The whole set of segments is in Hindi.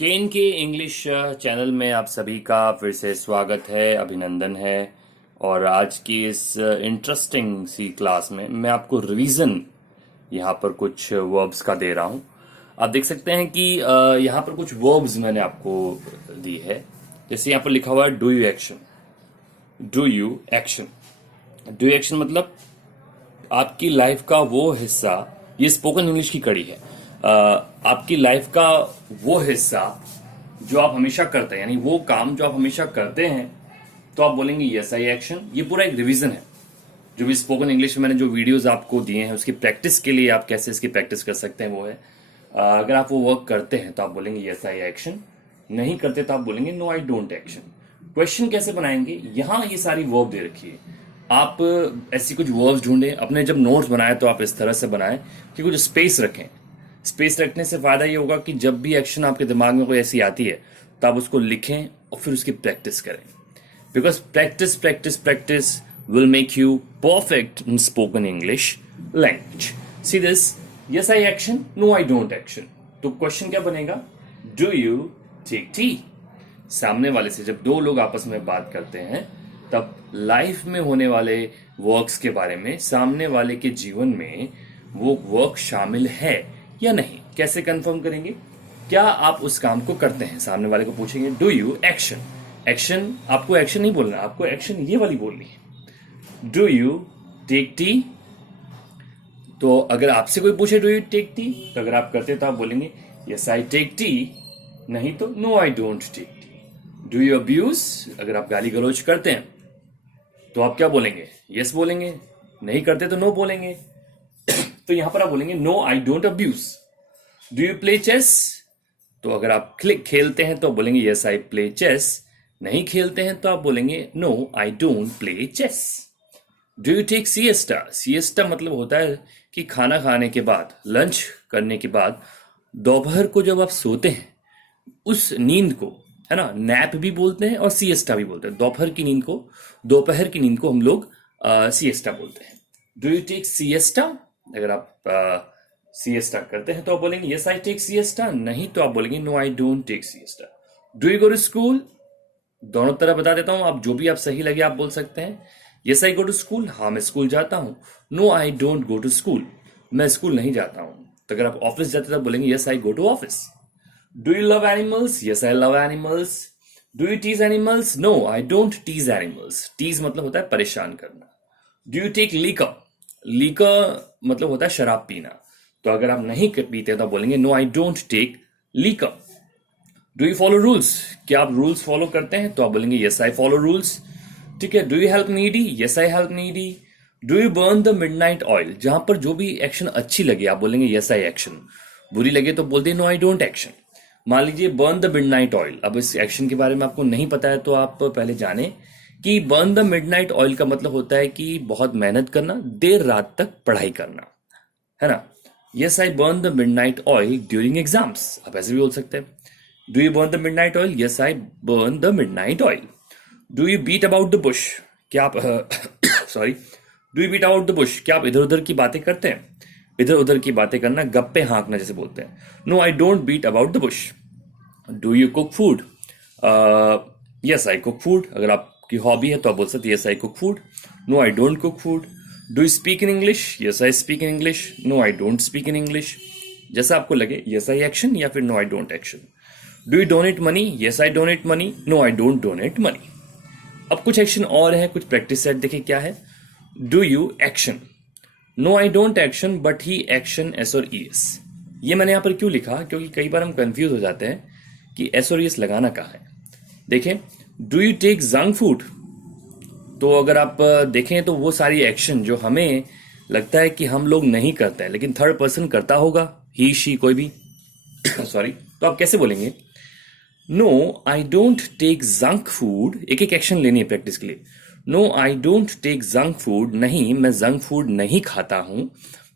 केन के इंग्लिश चैनल में आप सभी का फिर से स्वागत है, अभिनंदन है। और आज की इस इंटरेस्टिंग सी क्लास में मैं आपको रिवीजन यहाँ पर कुछ वर्ब्स का दे रहा हूँ। आप देख सकते हैं कि यहाँ पर कुछ वर्ब्स मैंने आपको दी है। जैसे यहाँ पर लिखा हुआ है do you action. Do you action, do you action मतलब आपकी लाइफ का वो हिस्सा, ये स्पोकन इंग्लिश की कड़ी है। आपकी लाइफ का वो हिस्सा जो आप हमेशा करते हैं, यानी वो काम जो आप हमेशा करते हैं, तो आप बोलेंगे यस आई एक्शन। ये पूरा एक रिवीजन है। जो भी स्पोकन इंग्लिश में मैंने जो वीडियोस आपको दिए हैं, उसकी प्रैक्टिस के लिए आप कैसे इसकी प्रैक्टिस कर सकते हैं वो है। अगर आप वो वर्क करते हैं तो आप बोलेंगे यस आई एक्शन, नहीं करते तो आप बोलेंगे no I don't action. Question कैसे बनाएंगे, यहां ये सारी वर्ब दे रखी है। आप ऐसी कुछ वर्ब्स ढूंढें, अपने जब नोट्स बनाए तो आप इस तरह से बनाएं कि कुछ स्पेस रखें। स्पेस रखने से फायदा ये होगा कि जब भी एक्शन आपके दिमाग में कोई ऐसी आती है तो आप उसको लिखें और फिर उसकी प्रैक्टिस करें। Because practice practice practice will make you perfect in spoken English language. See this, yes I action, no I don't action. तो क्वेश्चन क्या बनेगा, डू यू टेक टी। सामने वाले से जब दो लोग आपस में बात करते हैं तब लाइफ में होने वाले वर्क्स के बारे में सामने वाले के जीवन में वो वर्क शामिल है या नहीं, कैसे कंफर्म करेंगे? क्या आप उस काम को करते हैं? सामने वाले को पूछेंगे डू यू एक्शन। एक्शन, आपको एक्शन नहीं बोलना, आपको एक्शन ये वाली बोलनी है। Do you take tea. तो अगर आपसे कोई पूछे डू यू टेक टी, तो अगर आप करते तो आप बोलेंगे यस आई टेक टी, नहीं तो no I don't take tea. Do you abuse, अगर आप गाली गलौज करते हैं तो आप क्या बोलेंगे, यस बोलेंगे, नहीं करते तो नो बोलेंगे। तो यहां पर आप बोलेंगे no I don't abuse. Do you play chess, तो अगर आप खेलते हैं तो बोलेंगे यस आई प्ले चेस, नहीं खेलते हैं तो आप बोलेंगे no I don't play chess. Do you take siesta. Siesta मतलब होता है कि खाना खाने के बाद, लंच करने के बाद दोपहर को जब आप सोते हैं उस नींद को, है ना, नैप भी बोलते हैं और सिएस्टा भी बोलते हैं। दोपहर की नींद को हम लोग सिएस्टा बोलते हैं। डू यू टेक सिएस्टा, अगर आप सिएस्टा करते हैं तो आप बोलेंगे यस आई टेक सिएस्टा, नहीं तो आप बोलेंगे no I don't take siesta. Do you go to school, दोनों तरह बता देता हूं, आप जो भी आप सही लगे आप बोल सकते हैं। Yes I go to school, हाँ मैं स्कूल जाता हूं। No I don't go to school, मैं स्कूल नहीं जाता हूं। तो अगर आप ऑफिस जाते तो बोलेंगे yes I go to office. Do you love animals, yes I love animals. Do you tease animals, no I don't tease animals. Tease मतलब होता है परेशान करना। Do you take liquor, liquor मतलब होता है शराब पीना। तो अगर आप नहीं पीते तो आप बोलेंगे no I don't take liquor. Do you follow rules, क्या आप रूल्स फॉलो करते हैं? तो आप बोलेंगे यस आई फॉलो रूल्स। ठीक है। Do you help needy, yes I help needy. Do you burn the midnight oil, जहां पर जो भी एक्शन अच्छी लगे आप बोलेंगे यस आई एक्शन, बुरी लगे तो बोलते नो आई डोंट एक्शन। मान लीजिए बर्न द मिडनाइट ऑयल, अब इस एक्शन के बारे में आपको नहीं पता है तो आप पहले जाने कि बर्न द मिडनाइट ऑयल का मतलब होता है कि बहुत मेहनत करना, देर रात तक पढ़ाई करना, है ना। Yes I burn the midnight oil during exams, आप ऐसे भी बोल सकते हैं। Do you burn the midnight oil, yes I burn the midnight oil. Do you beat about the bush, क्या आप sorry, do you beat about the bush, क्या आप इधर उधर की बातें करते हैं? इधर उधर की बातें करना, गप्पे हाँकना जैसे बोलते हैं। No I don't beat about the bush. Do you cook food, yes I cook food, अगर आपकी हॉबी है तो आप बोल सकते हैं yes I cook food. No I don't cook food. Do you speak in English, yes I speak in English, no I don't speak in English. जैसा आपको लगे, यस आई एक्शन या फिर no I don't action. Do you donate money, yes I donate money, no I don't donate money. अब कुछ एक्शन और है, कुछ प्रैक्टिस सेट देखिए क्या है। Do you action, no I don't action but he action S और ई एस। ये मैंने यहां पर क्यों लिखा, क्योंकि कई बार हम कंफ्यूज हो जाते हैं कि एस और ई एस लगाना कहाँ है। देखें, do you take junk food, तो अगर आप देखें तो वो सारी एक्शन जो हमें लगता है कि हम लोग नहीं करते हैं लेकिन थर्ड पर्सन करता होगा, ही शी कोई भी सॉरी, तो आप कैसे बोलेंगे? No I don't take junk food, एक एक एक्शन लेनी है प्रैक्टिस के लिए। No I don't take junk food, नहीं मैं जंक फूड नहीं खाता हूं,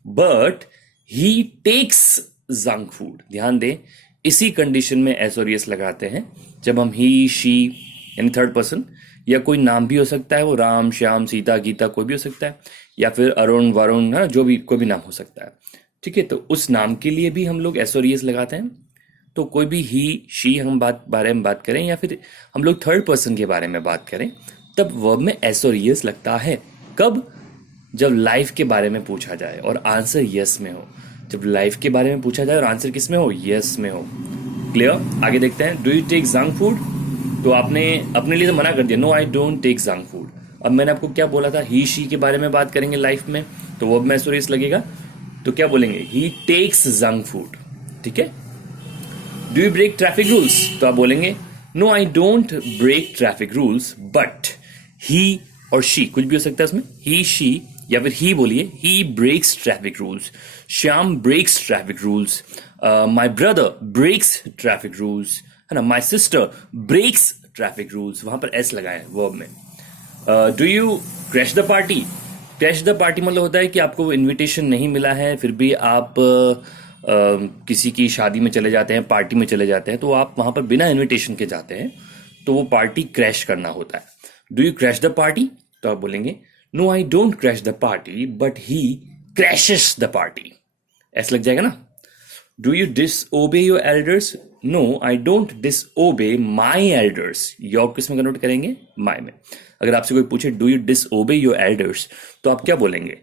but he takes junk food. ध्यान दें, इसी कंडीशन में एस और यस लगाते हैं जब हम ही शी यानी थर्ड पर्सन, या कोई नाम भी हो सकता है, वो राम श्याम सीता गीता कोई भी हो सकता है, या फिर अरुण वरुण, है ना, जो भी कोई भी नाम हो सकता है। ठीक है, तो उस नाम के लिए भी हम लोग एस और यस लगाते हैं। तो कोई भी ही शी हम बारे में बात करें या फिर हम लोग थर्ड पर्सन के बारे में बात करें, तब वर्ब में एस और यस लगता है। कब? जब लाइफ के बारे में पूछा जाए और आंसर यस में हो। जब लाइफ के बारे में पूछा जाए और आंसर किस में हो? यस में हो। क्लियर? आगे देखते हैं। Do you take junk food? तो आपने अपने लिए तो मना कर दिया, no I don't take junk food. अब मैंने आपको क्या बोला था? ही शी के बारे में बात करेंगे लाइफ में, तो वर्ब में एस और यस लगेगा। तो क्या बोलेंगे? He takes junk food. ठीक है। Do you break traffic rules? तो आप बोलेंगे no I don't break traffic rules, but he और शी, कुछ भी हो सकता है उसमें, ही शी या फिर ही बोलिए, he breaks traffic rules. Shyam breaks traffic rules. My brother breaks traffic rules, है ना। My sister breaks traffic rules, वहां पर एस लगाए वर्ब में। Do you crash the party? Crash the party मतलब होता है कि आपको इनविटेशन नहीं मिला है, फिर भी आप किसी की शादी में चले जाते हैं, पार्टी में चले जाते हैं, तो आप वहां पर बिना इनविटेशन के जाते हैं, तो वो पार्टी क्रैश करना होता है। Do you crash the party? तो आप बोलेंगे no I don't crash the party, but he crashes the party. ऐसा लग जाएगा ना। Do you disobey your elders? No I don't disobey my elders. Your किस में कन्वर्ट करेंगे? माई में। अगर आपसे कोई पूछे do you disobey your elders, तो आप क्या बोलेंगे?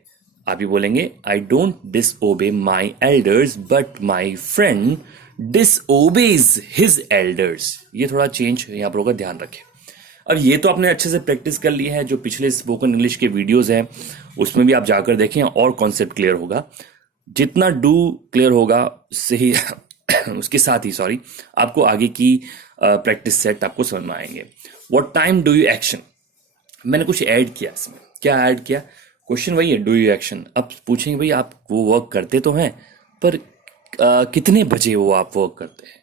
आप ही बोलेंगे आई don't disobey my elders, but my friend डिसओबेज his elders. ये थोड़ा चेंज यहाँ पर होगा, ध्यान रखें। अब ये तो आपने अच्छे से प्रैक्टिस कर ली है, जो पिछले स्पोकन इंग्लिश के वीडियोस हैं उसमें भी आप जाकर देखें और कॉन्सेप्ट क्लियर होगा। जितना डू क्लियर होगा उससे ही उसके साथ ही आपको आगे की प्रैक्टिस सेट आपको समझ में आएंगे। What time do you action? मैंने कुछ ऐड किया इसमें। क्या ऐड किया? क्वेश्चन वही है, डू यू एक्शन। अब पूछेंगे भाई आप वो वर्क करते तो हैं, पर कितने बजे वो आप वर्क करते हैं?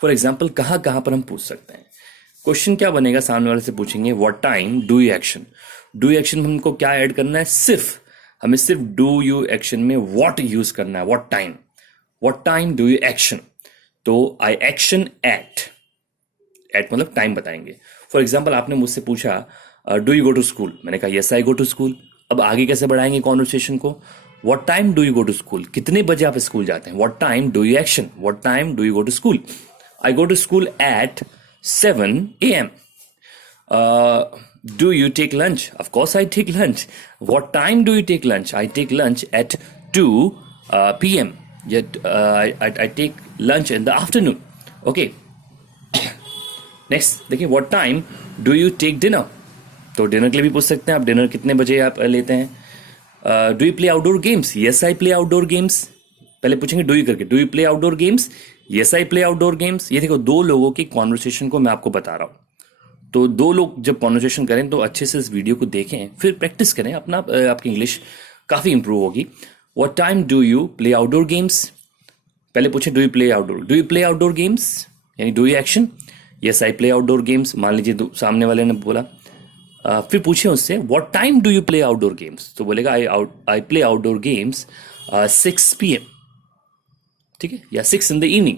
फॉर एग्जाम्पल कहाँ कहाँ पर हम पूछ सकते हैं। क्वेश्चन क्या बनेगा? सामने वाले से पूछेंगे what time do you action. Do you action में हमको क्या ऐड करना है? हमें सिर्फ डू यू एक्शन में व्हाट यूज करना है। What time do you action? तो आई एक्शन एट मतलब टाइम बताएंगे। फॉर एग्जाम्पल आपने मुझसे पूछा do you go to school? मैंने कहा yes I go to school. अब आगे कैसे बढ़ाएंगे कॉन्वर्सेशन को? What time do you go to school? कितने बजे आप स्कूल जाते हैं? What time do you action? What time do you go to school? I go to school at 7 a.m. Do you take lunch? Of course I take lunch. What time do you take lunch? I take lunch at 2 p.m. Yet I take lunch in the afternoon. Okay. Next, देखिए what time do you take dinner? तो डिनर के लिए भी पूछ सकते हैं आप, डिनर कितने बजे आप लेते हैं। Do you play outdoor games? Yes I play outdoor games. पहले पूछेंगे डू यू करके, do you play outdoor games? Yes I play outdoor games. ये देखो दो लोगों की कॉन्वर्सेशन को मैं आपको बता रहा हूँ। तो दो लोग जब कॉन्वर्सेशन करें तो अच्छे से इस वीडियो को देखें, फिर प्रैक्टिस करें, अपना आपकी इंग्लिश काफ़ी इंप्रूव होगी। What time do you play outdoor games? पहले पूछे do you play outdoor games, यानी do you action. Yes I play outdoor games, मान लीजिए सामने वाले ने बोला। फिर पूछे उससे what time do you play outdoor games? तो बोलेगा आई प्ले आउटडोर गेम्स 6 p.m. ठीक है, या 6 in the evening.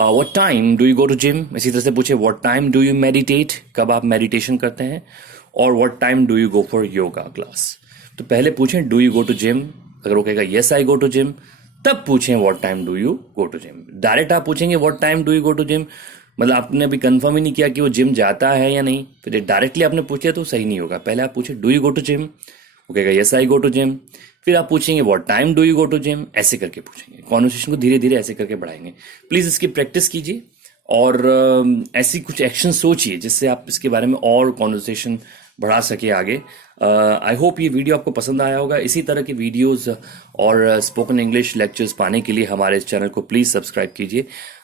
What time do you go to gym? इसी तरह से पूछे what time do you meditate? कब आप मेडिटेशन करते हैं? और what time do you go for yoga class? तो पहले पूछें do you go to gym, अगर वो कहेगा yes I go to gym, तब पूछें what time do you go to gym. Direct आप पूछेंगे what time do you go to gym, मतलब आपने अभी कंफर्म ही नहीं किया कि वो जिम जाता है या नहीं, फिर डायरेक्टली आपने पूछा तो सही नहीं होगा। पहले आप पूछे do you go to gym, वो कहेगा yes I go to gym, फिर आप पूछेंगे what time do you go to gym, ऐसे करके पूछेंगे। कॉन्वर्सेशन को धीरे धीरे ऐसे करके बढ़ाएंगे। प्लीज इसकी प्रैक्टिस कीजिए और ऐसी कुछ एक्शन सोचिए जिससे आप इसके बारे में और कॉन्वर्सेशन बढ़ा सके आगे। आई होप ये वीडियो आपको पसंद आया होगा। इसी तरह के वीडियोस और स्पोकन इंग्लिश लेक्चर्स पाने के लिए हमारे इस चैनल को प्लीज सब्सक्राइब कीजिए।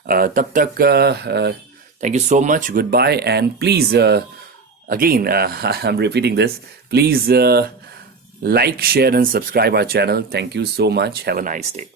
तब तक thank you so much, good bye, and please again I am repeating this, please like, share and subscribe our channel. Thank you so much. Have a nice day.